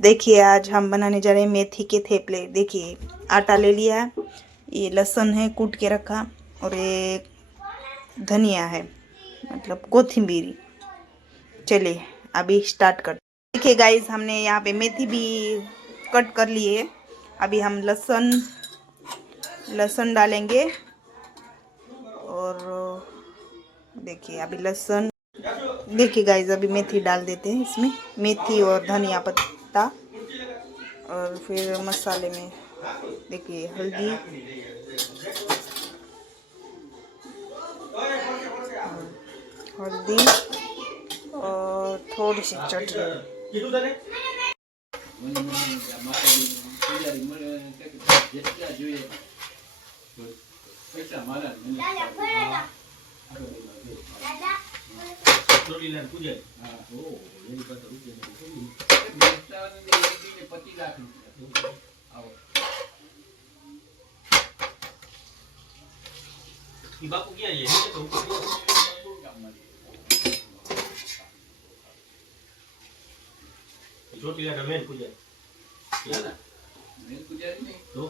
देखिए आज हम बनाने जा रहे हैं मेथी के थेपले। देखिए आटा ले लिया है, ये लहसुन है कूट के रखा, और ये धनिया है मतलब कोथिंबीर। चलिए अभी स्टार्ट करते। देखिए गाइस हमने यहाँ पे मेथी भी कट कर लिए है। अभी हम लहसुन डालेंगे, और देखिए अभी लहसुन, देखिए गाइस अभी मेथी डाल देते हैं इसमें, मेथी और धनिया पत्ता। और फिर मसाले में देखिए हल्दी और थोड़ी सी चटनी। बापू क्या ये रोटी का मेन पूजा मेन पूजा नहीं तो